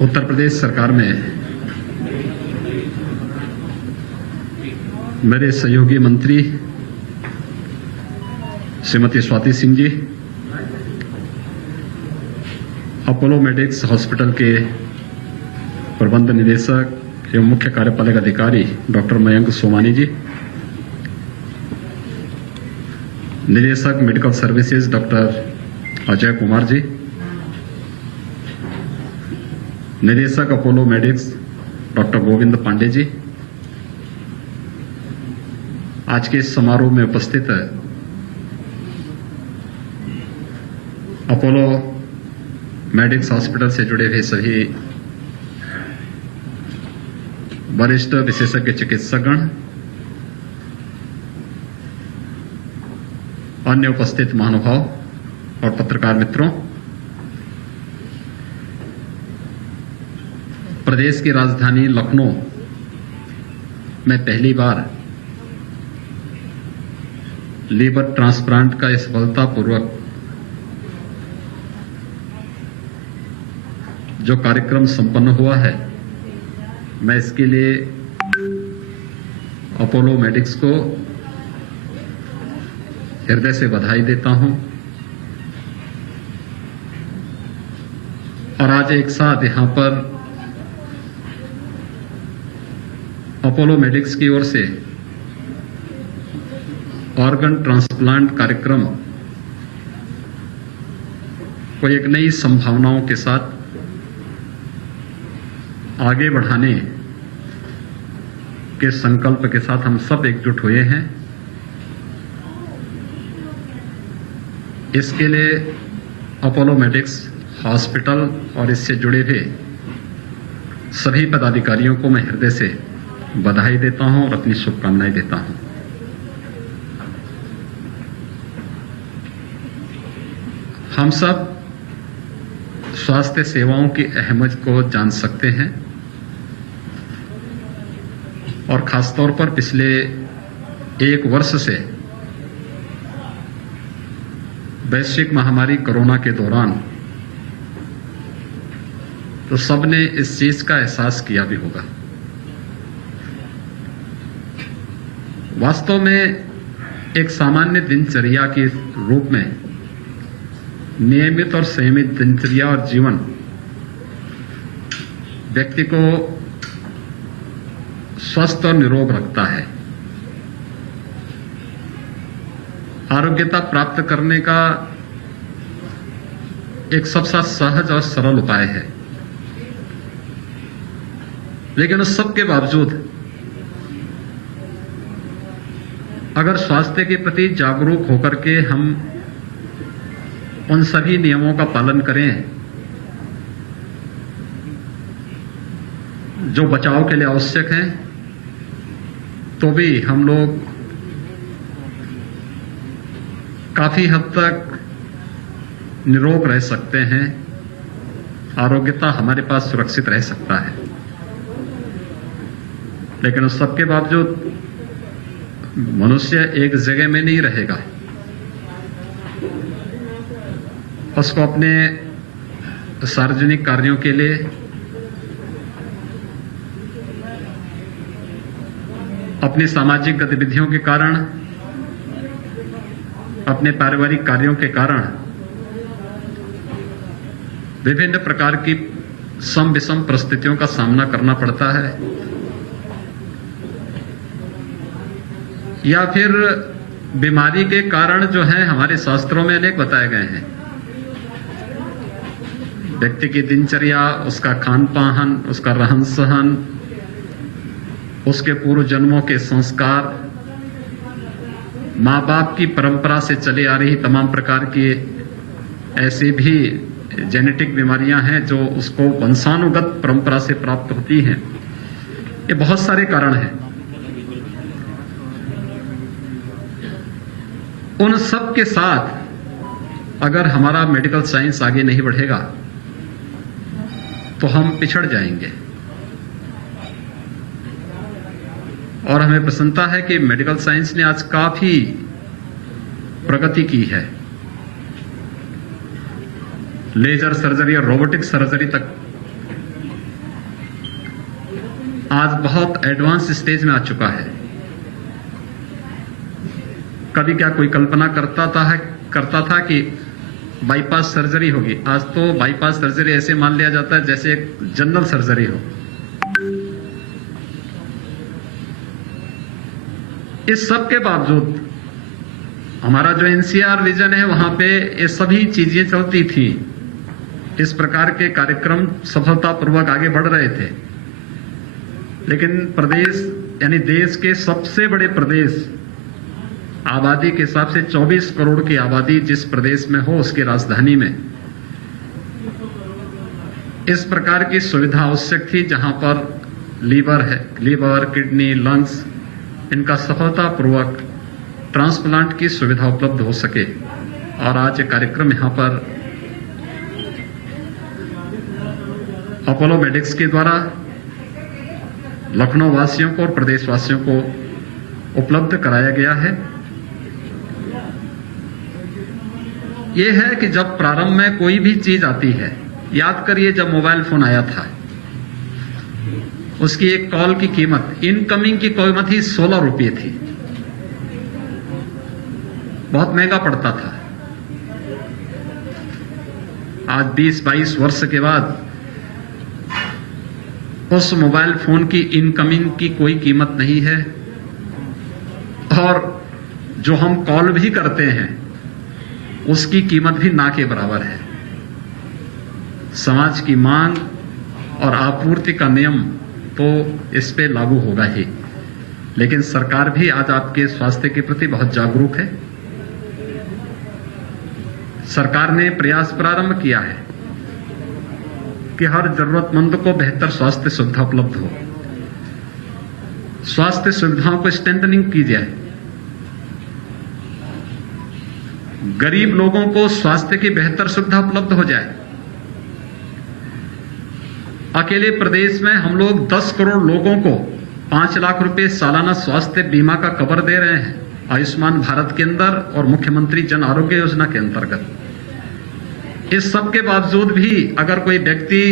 उत्तर प्रदेश सरकार में मेरे सहयोगी मंत्री Shrimati Swati Singh ji, Apollo medics hospital के प्रबंध निदेशक एवं मुख्य कार्यपालक अधिकारी डॉक्टर मयंक सोमानी जी, निदेशक medical services doctor Ajay Kumar ji, निदेशक Apollo Medics doctor Govind Pandey ji, आज के इस समारोह में उपस्थित है अपोलो मेडिक्स हॉस्पिटल से जुड़े हुए सभी वरिष्ठ विशेषज्ञ चिकित्सकगण, अन्य उपस्थित महानुभाव और पत्रकार मित्रों, प्रदेश की राजधानी लखनऊ में पहली बार लीवर ट्रांसप्लांट का सफलतापूर्वक जो कार्यक्रम संपन्न हुआ है, मैं इसके लिए अपोलो मेडिक्स को हृदय से बधाई देता हूं। और आज एक साथ यहां पर अपोलो मेडिक्स की ओर से ऑर्गन ट्रांसप्लांट कार्यक्रम को एक नई संभावनाओं के साथ आगे बढ़ाने के संकल्प के साथ हम सब एकजुट हुए हैं। इसके लिए अपोलो मेडिक्स हॉस्पिटल और इससे जुड़े हुए सभी पदाधिकारियों को मैं हृदय से बधाई देता हूं और अपनी शुभकामनाएं देता हूं। हम सब स्वास्थ्य सेवाओं की अहमियत को जान सकते हैं और खासतौर पर पिछले एक वर्ष से वैश्विक महामारी कोरोना के दौरान तो सबने इस चीज का एहसास किया भी होगा। वास्तव में एक सामान्य दिनचर्या के रूप में नियमित और संयमित दिनचर्या और जीवन व्यक्ति को स्वस्थ और निरोग रखता है। आरोग्यता प्राप्त करने का एक सबसे सहज और सरल उपाय है, लेकिन उस सब के बावजूद अगर स्वास्थ्य के प्रति जागरूक होकर के हम उन सभी नियमों का पालन करें जो बचाव के लिए आवश्यक हैं, तो भी हम लोग काफी हद तक निरोग रह सकते हैं, आरोग्यता हमारे पास सुरक्षित रह सकता है। लेकिन उस सबके बावजूद मनुष्य एक जगह में नहीं रहेगा, उसको अपने सार्वजनिक कार्यों के लिए, अपनी सामाजिक गतिविधियों के कारण, अपने पारिवारिक कार्यों के कारण विभिन्न प्रकार की सम विषम परिस्थितियों का सामना करना पड़ता है, या फिर बीमारी के कारण जो है हमारे शास्त्रों में अनेक बताए गए हैं। व्यक्ति की दिनचर्या, उसका खान पान, उसका रहन सहन, उसके पूर्व जन्मों के संस्कार, माँ बाप की परंपरा से चली आ रही तमाम प्रकार की ऐसी भी जेनेटिक बीमारियां हैं जो उसको वंशानुगत परंपरा से प्राप्त होती हैं। ये बहुत सारे कारण हैं। उन सब के साथ अगर हमारा मेडिकल साइंस आगे नहीं बढ़ेगा तो हम पिछड़ जाएंगे। और हमें प्रसन्नता है कि मेडिकल साइंस ने आज काफी प्रगति की है। लेजर सर्जरी और रोबोटिक सर्जरी तक आज बहुत एडवांस स्टेज में आ चुका है। कभी क्या कोई कल्पना करता था कि बाईपास सर्जरी होगी। आज तो बाईपास सर्जरी ऐसे मान लिया जाता है जैसे एक जनरल सर्जरी हो। इस सब के बावजूद हमारा जो एनसीआर विजन है वहां पे ये सभी चीजें चलती थी। इस प्रकार के कार्यक्रम सफलतापूर्वक आगे बढ़ रहे थे। लेकिन प्रदेश यानी देश के सबसे बड़े प्रदेश, आबादी के हिसाब से 24 करोड़ की आबादी जिस प्रदेश में हो उसकी राजधानी में इस प्रकार की सुविधा आवश्यक थी जहां पर लीवर, किडनी, लंग्स इनका सफलतापूर्वक ट्रांसप्लांट की सुविधा उपलब्ध हो सके। और आज ये कार्यक्रम यहां पर अपोलो मेडिक्स के द्वारा लखनऊ वासियों को और प्रदेशवासियों को उपलब्ध कराया गया है। ये है कि जब प्रारंभ में कोई भी चीज आती है, याद करिए जब मोबाइल फोन आया था उसकी एक कॉल की कीमत, इनकमिंग की कीमत ही 16 रुपये थी। बहुत महंगा पड़ता था। आज 20-22 वर्ष के बाद उस मोबाइल फोन की इनकमिंग की कोई कीमत नहीं है और जो हम कॉल भी करते हैं उसकी कीमत भी ना के बराबर है। समाज की मांग और आपूर्ति का नियम तो इस पे लागू होगा ही, लेकिन सरकार भी आज आपके स्वास्थ्य के प्रति बहुत जागरूक है। सरकार ने प्रयास प्रारंभ किया है कि हर जरूरतमंद को बेहतर स्वास्थ्य सुविधा उपलब्ध हो। स्वास्थ्य सुविधाओं को स्ट्रेंथनिंग की जाए, गरीब लोगों को स्वास्थ्य की बेहतर सुविधा उपलब्ध हो जाए। अकेले प्रदेश में हम लोग 10 करोड़ लोगों को 5 लाख रुपए सालाना स्वास्थ्य बीमा का कवर दे रहे हैं आयुष्मान भारत के अंदर और मुख्यमंत्री जन आरोग्य योजना के अंतर्गत। इस सब के बावजूद भी अगर कोई व्यक्ति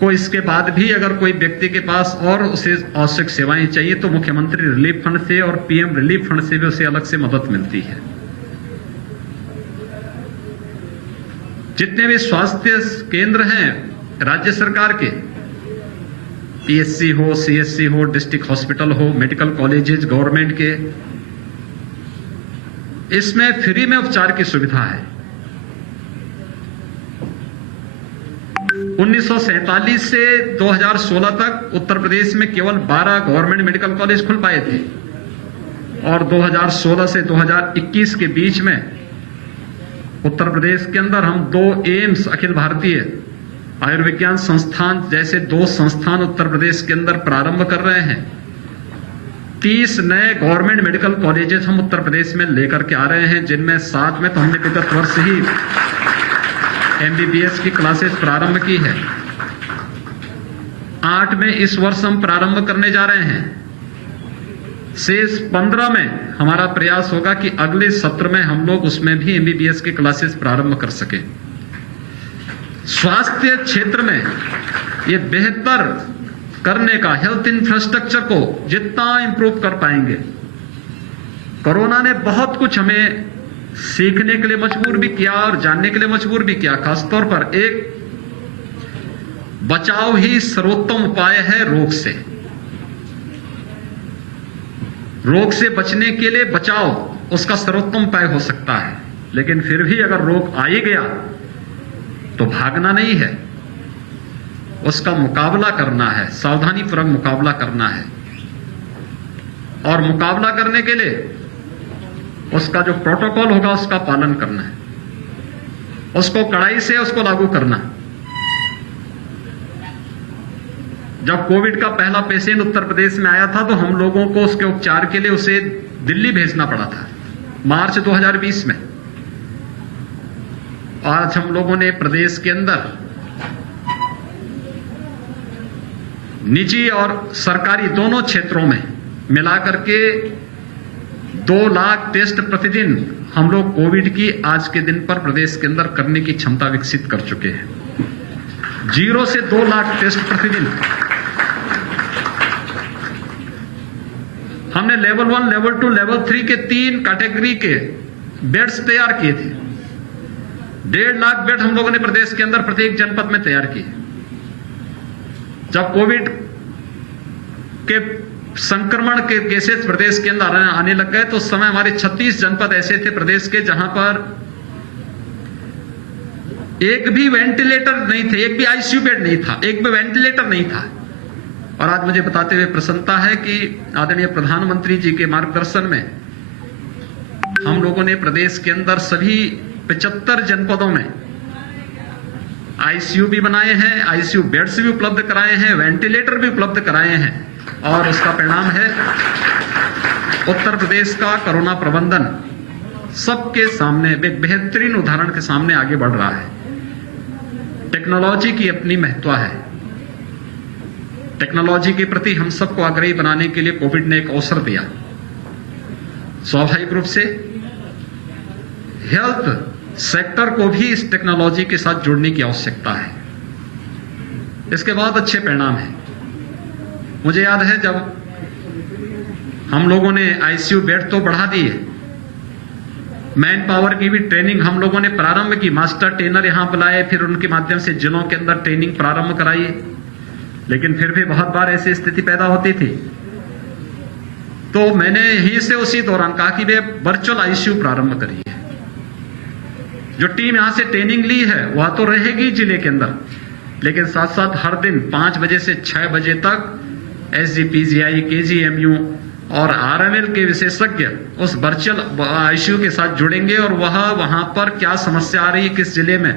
को इसके बाद भी अगर कोई व्यक्ति के पास और उसे आवश्यक सेवाएं चाहिए तो मुख्यमंत्री रिलीफ फंड से और पीएम रिलीफ फंड से भी उसे अलग से मदद मिलती है। जितने भी स्वास्थ्य केंद्र हैं राज्य सरकार के, पीएचसी हो, सीएचसी हो, डिस्ट्रिक्ट हॉस्पिटल हो, मेडिकल कॉलेजेस गवर्नमेंट के, इसमें फ्री में उपचार की सुविधा है। 1947 से 2016 तक उत्तर प्रदेश में केवल 12 गवर्नमेंट मेडिकल कॉलेज खुल पाए थे और 2016 से 2021 के बीच में उत्तर प्रदेश के अंदर हम 2 एम्स अखिल भारतीय आयुर्विज्ञान संस्थान जैसे 2 संस्थान उत्तर प्रदेश के अंदर प्रारंभ कर रहे हैं। 30 नए गवर्नमेंट मेडिकल कॉलेजेस हम उत्तर प्रदेश में लेकर के आ रहे हैं, जिनमें 7 में तो हमने विगत वर्ष ही एमबीबीएस की क्लासेस प्रारंभ की है। 8 में इस वर्ष हम प्रारंभ करने जा रहे हैं। शेष 15 में हमारा प्रयास होगा कि अगले सत्र में हम लोग उसमें भी एमबीबीएस की क्लासेस प्रारंभ कर सकें। स्वास्थ्य क्षेत्र में ये बेहतर करने का हेल्थ इंफ्रास्ट्रक्चर को जितना इंप्रूव कर पाएंगे, कोरोना ने बहुत कुछ हमें सीखने के लिए मजबूर भी किया और जानने के लिए मजबूर भी किया। खासतौर पर एक बचाव ही सर्वोत्तम उपाय है रोग से। रोग से बचने के लिए बचाव उसका सर्वोत्तम उपाय हो सकता है, लेकिन फिर भी अगर रोग आ ही गया तो भागना नहीं है, उसका मुकाबला करना है, सावधानीपूर्वक मुकाबला करना है। और मुकाबला करने के लिए उसका जो प्रोटोकॉल होगा उसका पालन करना है, उसको कड़ाई से उसको लागू करना। जब कोविड का पहला पेशेंट उत्तर प्रदेश में आया था तो हम लोगों को उसके उपचार के लिए उसे दिल्ली भेजना पड़ा था मार्च 2020 में। आज हम लोगों ने प्रदेश के अंदर निजी और सरकारी दोनों क्षेत्रों में मिलाकर के 2 लाख टेस्ट प्रतिदिन हम लोग कोविड की आज के दिन पर प्रदेश के अंदर करने की क्षमता विकसित कर चुके हैं। 0 से 2 लाख टेस्ट प्रतिदिन। हमने लेवल 1, लेवल 2, लेवल 3 के 3 कैटेगरी के बेड्स तैयार किए थे। 1.5 लाख बेड हम लोगों ने प्रदेश के अंदर प्रत्येक जनपद में तैयार किए। जब कोविड के संक्रमण के केसेस प्रदेश के अंदर आने लग गए तो उस समय हमारे 36 जनपद ऐसे थे प्रदेश के जहां पर एक भी वेंटिलेटर नहीं थे, एक भी आईसीयू बेड नहीं था, एक भी वेंटिलेटर नहीं था। और आज मुझे बताते हुए प्रसन्नता है कि आदरणीय प्रधानमंत्री जी के मार्गदर्शन में हम लोगों ने प्रदेश के अंदर सभी 75 जनपदों में आईसीयू भी बनाए हैं, आईसीयू बेड्स भी उपलब्ध कराए हैं, वेंटिलेटर भी उपलब्ध कराए हैं। और इसका परिणाम है उत्तर प्रदेश का कोरोना प्रबंधन सबके सामने एक बेहतरीन उदाहरण के सामने आगे बढ़ रहा है। टेक्नोलॉजी की अपनी महत्व है। टेक्नोलॉजी के प्रति हम सबको आग्रही बनाने के लिए कोविड ने एक अवसर दिया। स्वाभाविक रूप से हेल्थ सेक्टर को भी इस टेक्नोलॉजी के साथ जुड़ने की आवश्यकता है। इसके बाद अच्छे परिणाम हैं। मुझे याद है जब हम लोगों ने आईसीयू बेड तो बढ़ा दिए, मैन पावर की भी ट्रेनिंग हम लोगों ने प्रारंभ की, मास्टर ट्रेनर यहां बुलाए, फिर उनके माध्यम से जिलों के अंदर ट्रेनिंग प्रारंभ कराई। लेकिन फिर भी बहुत बार ऐसी स्थिति पैदा होती थी, तो मैंने यहीं से उसी दौरान कहा कि वे वर्चुअल आईसीयू प्रारंभ करिए। जो टीम यहां से ट्रेनिंग ली है वह तो रहेगी जिले के अंदर, लेकिन साथ साथ हर दिन 5 बजे से 6 बजे तक एसजीपीजीआई, केजीएमयू और आरएमएल के विशेषज्ञ उस वर्चुअल आईसीयू के साथ जुड़ेंगे और वह वहां पर क्या समस्या आ रही है किस जिले में,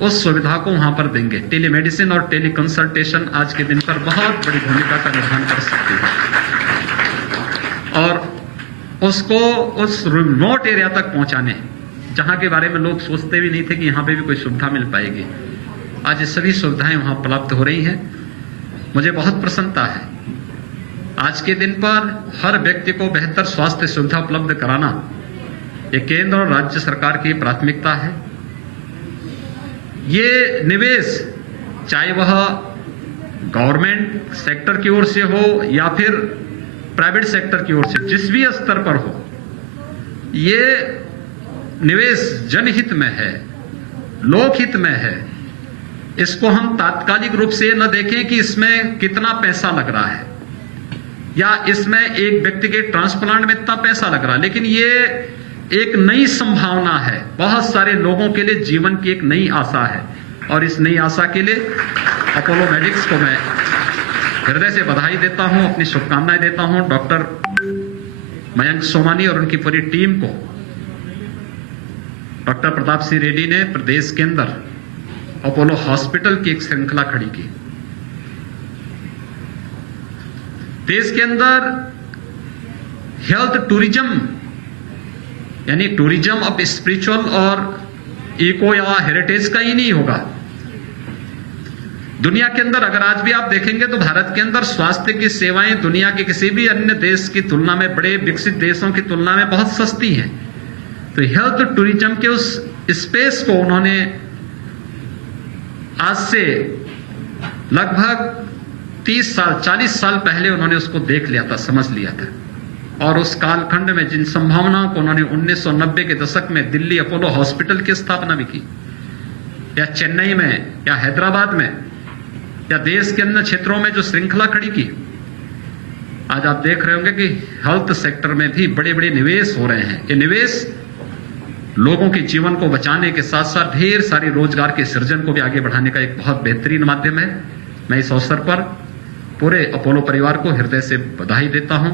उस सुविधा को वहां पर देंगे। टेलीमेडिसिन और टेली कंसल्टेशन आज के दिन पर बहुत बड़ी भूमिका का निर्वहन कर सकती है और उसको उस रिमोट एरिया तक पहुंचाने, जहां के बारे में लोग सोचते भी नहीं थे कि यहां पे भी कोई सुविधा मिल पाएगी, आज ये सभी सुविधाएं वहां उपलब्ध हो रही हैं। मुझे बहुत प्रसन्नता है। आज के दिन पर हर व्यक्ति को बेहतर स्वास्थ्य सुविधा उपलब्ध कराना ये केंद्र और राज्य सरकार की प्राथमिकता है। ये निवेश चाहे वह गवर्नमेंट सेक्टर की ओर से हो या फिर प्राइवेट सेक्टर की ओर से, जिस भी स्तर पर हो, ये निवेश जनहित में है, लोकहित में है। इसको हम तात्कालिक रूप से न देखें कि इसमें कितना पैसा लग रहा है या इसमें एक व्यक्ति के ट्रांसप्लांट में इतना पैसा लग रहा है, लेकिन ये एक नई संभावना है। बहुत सारे लोगों के लिए जीवन की एक नई आशा है और इस नई आशा के लिए अपोलो मेडिक्स को मैं हृदय से बधाई देता हूं, अपनी शुभकामनाएं देता हूं। डॉक्टर मयंक सोमानी और उनकी पूरी टीम को डॉक्टर प्रताप सिंह रेड्डी ने प्रदेश के अंदर अपोलो हॉस्पिटल की एक श्रृंखला खड़ी की। देश के अंदर हेल्थ टूरिज्म यानी टूरिज्म अब स्पिरिचुअल और इको या हेरिटेज का ही नहीं होगा। दुनिया के अंदर अगर आज भी आप देखेंगे तो भारत के अंदर स्वास्थ्य की सेवाएं दुनिया के किसी भी अन्य देश की तुलना में, बड़े विकसित देशों की तुलना में बहुत सस्ती हैं। तो हेल्थ टूरिज्म के उस स्पेस को उन्होंने आज से लगभग 30 साल 40 साल पहले उन्होंने उसको देख लिया था, समझ लिया था। और उस कालखंड में जिन संभावनाओं को उन्होंने 1990 के दशक में दिल्ली अपोलो हॉस्पिटल की स्थापना भी की, या चेन्नई में या हैदराबाद में या देश के अन्य क्षेत्रों में जो श्रृंखला खड़ी की, आज आप देख रहे होंगे कि हेल्थ सेक्टर में भी बड़े बड़े निवेश हो रहे हैं। ये निवेश लोगों के जीवन को बचाने के साथ साथ ढेर सारी रोजगार के सृजन को भी आगे बढ़ाने का एक बहुत बेहतरीन माध्यम है। मैं इस अवसर पर पूरे अपोलो परिवार को हृदय से बधाई देता हूं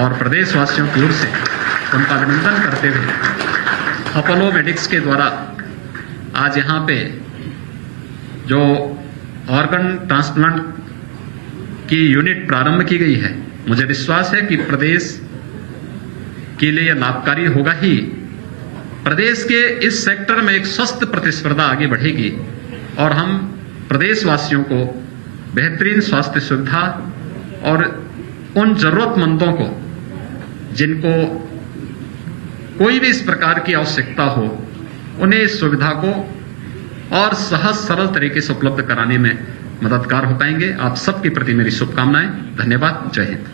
और प्रदेशवासियों की ओर से उनका अभिनंदन करते हुए अपोलो मेडिक्स के द्वारा आज यहां पे जो ऑर्गन ट्रांसप्लांट की यूनिट प्रारंभ की गई है, मुझे विश्वास है कि प्रदेश के लिए यह लाभकारी होगा ही। प्रदेश के इस सेक्टर में एक स्वस्थ प्रतिस्पर्धा आगे बढ़ेगी और हम प्रदेशवासियों को बेहतरीन स्वास्थ्य सुविधा और उन जरूरतमंदों को जिनको कोई भी इस प्रकार की आवश्यकता हो, उन्हें इस सुविधा को और सहज सरल तरीके से उपलब्ध कराने में मददगार हो पाएंगे। आप सबके प्रति मेरी शुभकामनाएं। धन्यवाद। जय हिंद।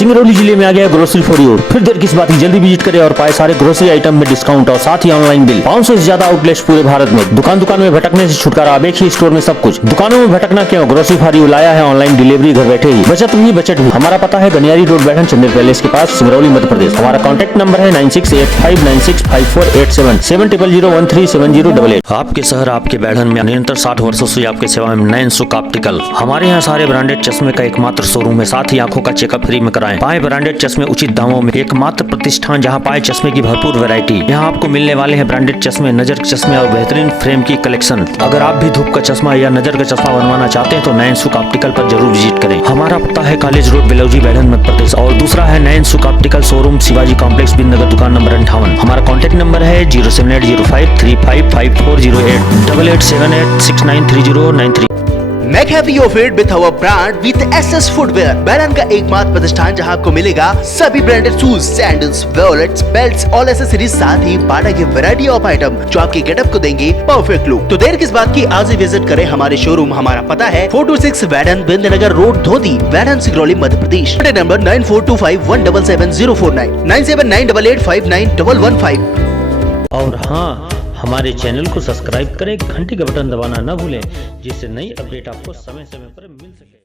सिंगरौली जिले में आ गया ग्रोसरी फॉर यू। फिर देर किस बात की, जल्दी विजिट करें और पाए सारे ग्रोसरी आइटम में डिस्काउंट और साथ ही ऑनलाइन बिल। 500 से ज्यादा आउटलेट्स पूरे भारत में। दुकान में भटकने से छुटकारा, अब एक ही स्टोर में सब कुछ। दुकानों में भटकना क्यों, ग्रोसरी फॉर यू लाया है ऑनलाइन डिलीवरी घर बैठे ही। बचत भी बचत भी। हमारा पता है गनियारी रोड, बैठन चंदेर पैलेस के पास, सिंगरौली मध्य प्रदेश। हमारा कॉन्टैक्ट नंबर है 9685965487 70013708। आपके शहर आपके बैठन में निरंतर 60 वर्षों से आपके सेवा में नयन सुख ऑप्टिकल। हमारे यहाँ सारे ब्रांडेड चश्मे का एकमात्र शोरूम है, साथ ही आंखों का चेकअप फ्री में कराएं। पाए ब्रांडेड चश्मे उचित दामों में, एकमात्र प्रतिष्ठान जहाँ पाए चश्मे की भरपूर वैरायटी। यहाँ आपको मिलने वाले हैं ब्रांडेड चश्मे, नजर के चश्मे और बेहतरीन फ्रेम की कलेक्शन। अगर आप भी धूप का चश्मा या नजर का चश्मा बनवाना चाहते हैं तो नयन सुख ऑप्टिकल पर जरूर विजिट करें। हमारा पता है कॉलेज रोड, बेलौजी, बैठन मध्य प्रदेश। और दूसरा है नयन सुख ऑप्टिकल शोरूम, शिवाजी कॉम्प्लेक्स, बिंदनगर, दुकान नंबर 58। हमारा कॉन्टैक्ट नंबर है 07805355408 8878693093। McHappy offered with our brand with SS Footwear, बैरन का एकमात्र प्रतिष्ठान जहां आपको मिलेगा सभी branded shoes, sandals, wallets, belts, all accessories, साथ ही बाटा की वैरायटी ऑफ आइटम जो आपके गेटअप को देंगे परफेक्ट लुक। तो देर किस बात की, आज ही विजिट करें हमारे शोरूम। हमारा पता है 426 बैरन, बिंदनगर रोड, धोती, बैरन, सिंगरौली, मध्य प्रदेश। नंबर 9425177049 9798859115। और हाँ, हमारे चैनल को सब्सक्राइब करें, घंटी का बटन दबाना न भूलें, जिससे नई अपडेट आपको समय समय पर मिल सके।